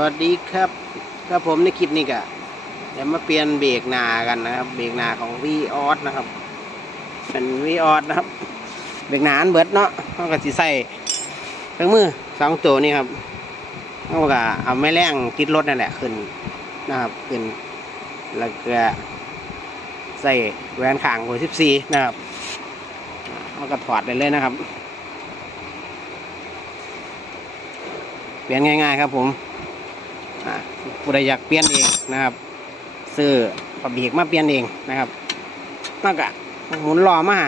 วัสดีครับครับผมในคลิปนี้ก็เดี๋ยวมาเปลี่ยนเบรกหนากันนะครับ เบรกหนาของ v ีออสนะครับ เป็น v ีออสนะครับ เบรกหนาอันเบิดเนาะเขาก็สิใส่เครื่องมือสองตัวนี้ครับเขาก็เอาไม้แรงติดรถนั่นแหละขึ้นนะครับขึ้นแล้วก็ใส่แหวนขางหัวสิบสี่นะครับเขาก็ถอดได้เลยนะครับ เปลี่ยนง่าย ๆ ครับผม ผู้ใดอยากเปลี่ยนเองนะครับซื้อปบีกมาเปลี่ยนเองนะครับนอกจากหมุนล้อมา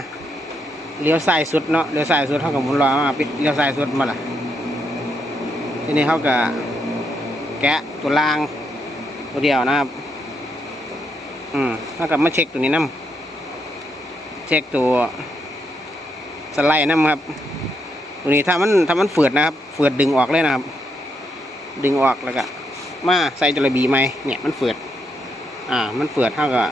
เลี้ยวซ้ายสุดเนาะเลี้ยวซ้ายสุดเท่ากับหมุนล้อมาปิดเลี้ยวซ้ายสุดมาละทีนี้เขาก็แกะตัวล่างตัวเดียวนะครับ อืมแล้วก็มาเช็คตัวนี้น้ำเช็คตัวสไลด์น้ำครับ ตัวนี้ถ้ามันถ้ามันเฟืดนะครับเฟืดดึงออกเลยนะครับ ดึงออกแล้วก็ มาใส่จระบีไหมเนี่ยมันเฟืดอ่า มันเฟือดเท่ากับ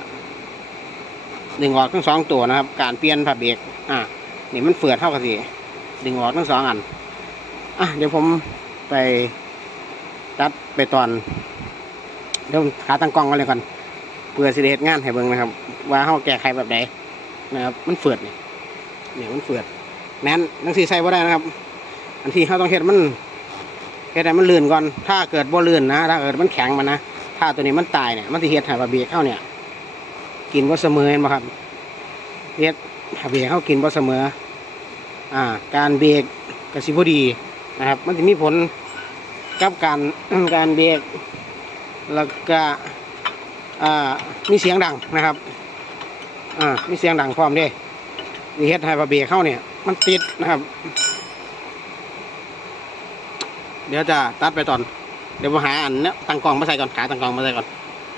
ดึงออกทั้งสองตัวนะครับ การเปลี่ยนผับเบรกอ่านี่มันเฟือดเท่ากับสิดึงออกทั้งสองอันอะเดี๋ยวผมไปตัดไปตอนเดี๋ยวผมขาตั้งกล้องกันเลยก่อนเพื่อสิได้เฮ็ดงานให้เบิ่งนะครับ ว่าเขาแก้ไขแบบใดนะครับมันเฟืดเนี่ยเนี่ยมันเฟือดแน่นนังสีใส่บ่ได้นะครับ อันที่เขาต้องเฮ็ดมัน เฮ็ดให้มันลื่นก่อน ถ้าเกิดบ่ลื่นนะ ถ้าเกิดมันแข็งมันนะ ถ้าตัวนี้มันตายเนี่ย มันสิเฮ็ดให้บะเบียเข้าเนี่ย กินบ่เสมอเห็นบ่ครับเฮ็ดให้เบียเข้ากินบ่เสมอ อ่า การเบรกก็สิบ่ดีนะครับ มันจะมีผลกับการการเบรกแล้วก็อ่า มีเสียงดังนะครับ อ่า มีเสียงดังพร้อมด้นี่เฮ็ดให้บะเบียเข้าเนี่ย มันติดนะครับ เดี๋ยวจะตัดไปตอน เดี๋ยวผมหาอันเนี้ยตั้งกล้องมาใส่ก่อนขาตั้งกล้องมาใส่ก่อน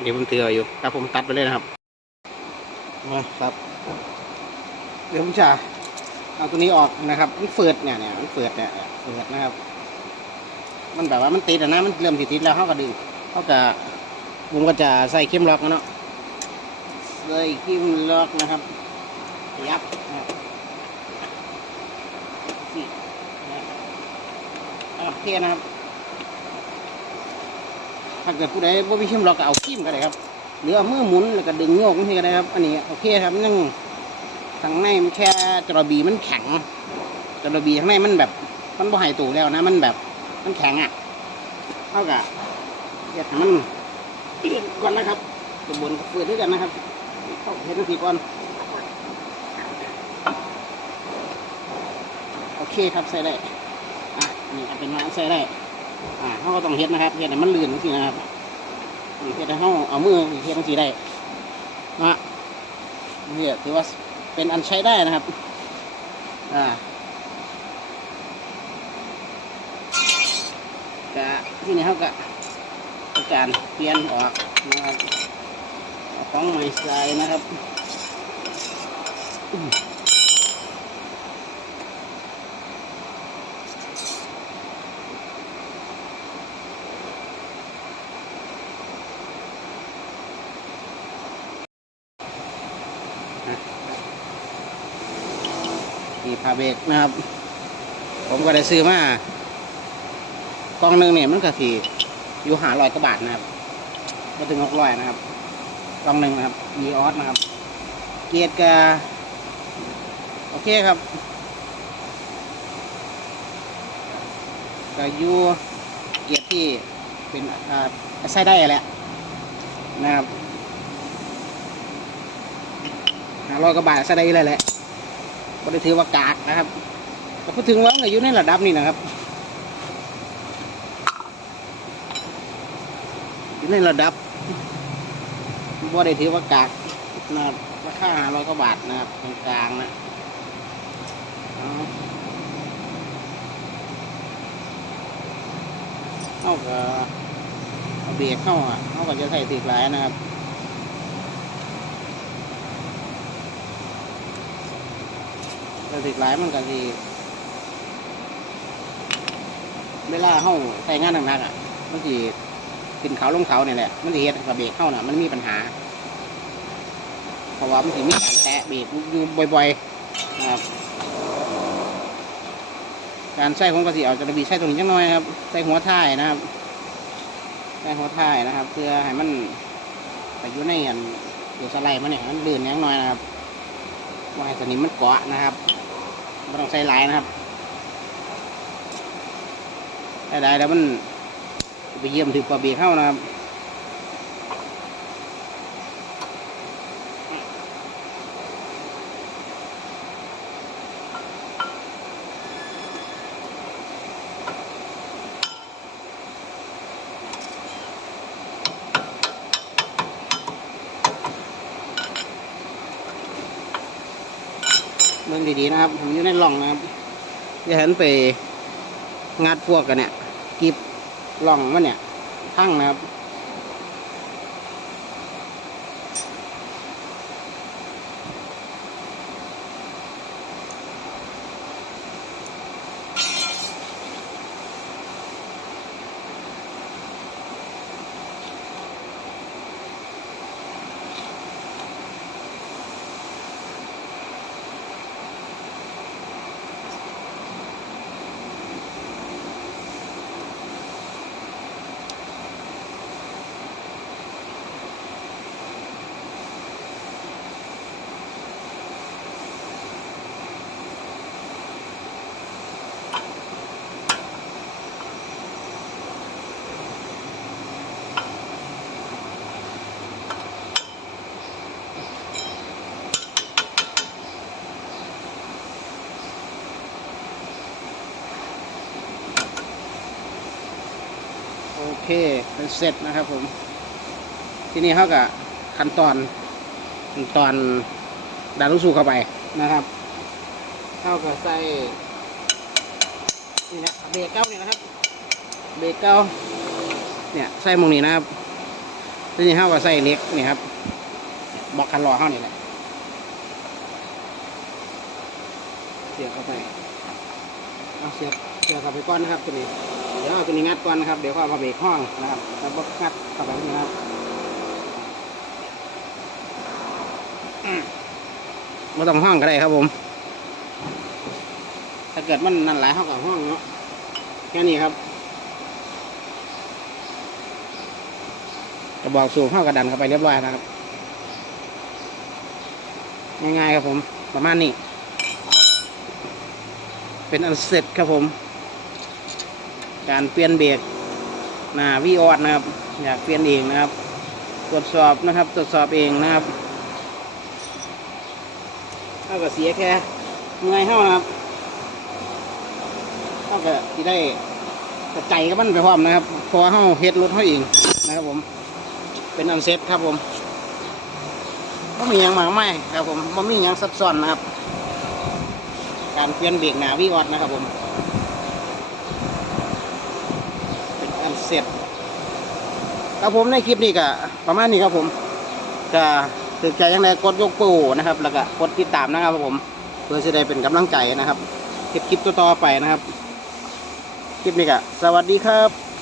เดี๋ยวผมเตืออยู่ครับผมตัดไปเลยนะครับมาครับ เดี๋ยวผมจะเอาตัวนี้ออกนะครับมันเฟืดเนี่ยเนี่ยมันเฟืดเนี่ยเฟืดนะครับ มันแบบว่ามันติดนะมันเริ่มติดติดแล้วเขาก็ดึงเขาก็ผมก็จะใส่เข้มล็อกนะเนาะใส่เข้มล็อกนะครับยับนะครับนี่นะครับโอ เคนะครับ ถ้าเกิดผู้ใดบ่มีเข้มล็อกก็เอาขี้มก็ได้ครับ หรือเอามือหมุนแล้วก็ดึงโยกนี่ก็ได้ครับ อันนี้โอเคครับนั่งทางในมันแค่จระบีมันแข็งจระบีข้างในมันแบบ มันบ่หายตัวแล้วนะ มันแบบมันแข็งอะเท่ากับเดี๋ยวให้มันเปลี่ยนก่อนนะครับตัวบนเฟืดด้วยกันนะครับเข้าเห็นสีก่อนโอเคครับใส่ได้ อะนี่ก็เป็นมาใส่ได้ อ่าเขาก็ต้องเฮ็ดนะครับเฮ็ดให้มันลื่นจังนะครับเฮ็ดให้เขาเอามือเฮ็ดจังซี่ได้นะฮะนี่ถือว่าเป็นอันใช้ได้นะครับ อ่าก็ที่นี่เขาก็ทำการเปลี่ยนออกนะครับเอาของใหม่ใส่นะครับ มีพาเบรกนะครับ ผมก็ได้ซื้อมากล่องหนึ่งเนี่ยมันก็สีอยู่หาร้อยกว่าบาทนะครับก็ถึงหกร้อยนะครับกล่องหนึ่งนะครับมีออสนะครับ เกียร์ก็โอเคครับก็อยู่เกียร์ที่เป็นอ่าใช้ได้แหละนะครับหาร้อยกว่าบาทใช้ได้เลยแหละ ก็ได้ถือว่ากากนะครับแต่พูดถึงว่ามันก็อยู่ในระดับนี้นะครับอยู่ในระดับบ่ได้ถือว่ากากนะรับราคาร้อยกว่าบาทนะครับกลางนะเอาเข้ากับเอาเบรกเข้าอะเข้ากับจะใส่ติดหลายนะครับ แต่ติดหลายมันก็สิเวลาเข้าใส่งานหนักๆอะมันสิขึ้นเขาลงเขาเนี่ยแหละ มันสิเฮ็ดกับเบรกเข้าน่ะ มันมีปัญหา เพราะว่ามันสิมีการแตะเบรกอยู่บ่อยๆนะครับการใส่ผมก็สิเอาจะระบีใส่ตรงนี้จังน้อยครับใส่หัวท้ายนะครับใส่หัวท้ายนะครับ เพื่อให้มันไปอยู่ในอันอยู่สไลด์มันเนี่ยมันลื่นนิดหน่อยนะครับว่าให้สนิมมันเกาะนะครับ ไม่ต้องใส่หลายนะครับใส่หลายแล้วมันไปเยี่ยมถือปลาเบียเข้านะครับ เมืองดีๆนะครับผมอยู่ในร่องนะครับจะเห็นไปงัดพวกกันเนี่ยกิบร่องมันเนี่ยทั้งนะครับ เคเป็นเสร็จนะครับผม ที่นี่เขากับขั้นตอนขั้นตอนดารุสูเข้าไปนะครับเข้ากับใส่นี่นะเบรกเก้าเนี่ยนะครับ เบรกเก้าเนี่ยใส่หมงนี้นะครับที่นี่เข้ากับใส่เล็กนี่ครับบอกคันรอเข้านี่แหละเสียบเข้าไปเอาเสียบ เสียบเข้าไปก้อนนะครับตัวนี้ เดี๋ยวเอาตัวนี้งัดก่อนนะครับ เดี๋ยวเอามาเบรกห้องนะครับแล้วก็งัดเข้าไปนี่นะครับมไม่ต้องห้องก็ได้ครับผม ถ้าเกิดมันนั่นหลายเท่ากับห้องเนาะ แค่นี้ครับกระบอกสูบห้องกระดันเข้าไปเรียบร้อยนะครับ ง่ายๆครับผม ประมาณนี้ เป็นอันเสร็จครับผม การเปลี่ยนเบรกหน้าวีออดนะครับ อยากเปลี่ยนเองนะครับ ตรวจสอบนะครับ ตรวจสอบเองนะครับเท่ากับเสียแค่เงยเท่านะครับเท่ากับที่ได้กระใจกับมันไปพร้อมนะครับพราะว่าเฮ็ดรถเฮาเองนะครับผม เป็นอันเซ็ตครับผมไม่มีหยังมากไม่ครับผมไม่มีหยังซับซ้อนนะครับ การเปลี่ยนเบรกหนาวีออดนะครับผม เป็นอันเส ร็จครับผมในคลิปนี้ก็ประมาณนี้ครับผมก็ถือใจยังไงกดยกปูนะครับ แล้วก็กดติดตามนะครับผม เพื่อจะได้เป็นกำลังใจนะครับคลิปคลิปต่อไปนะครับ คลิปนี้ก็สวัสดีครับ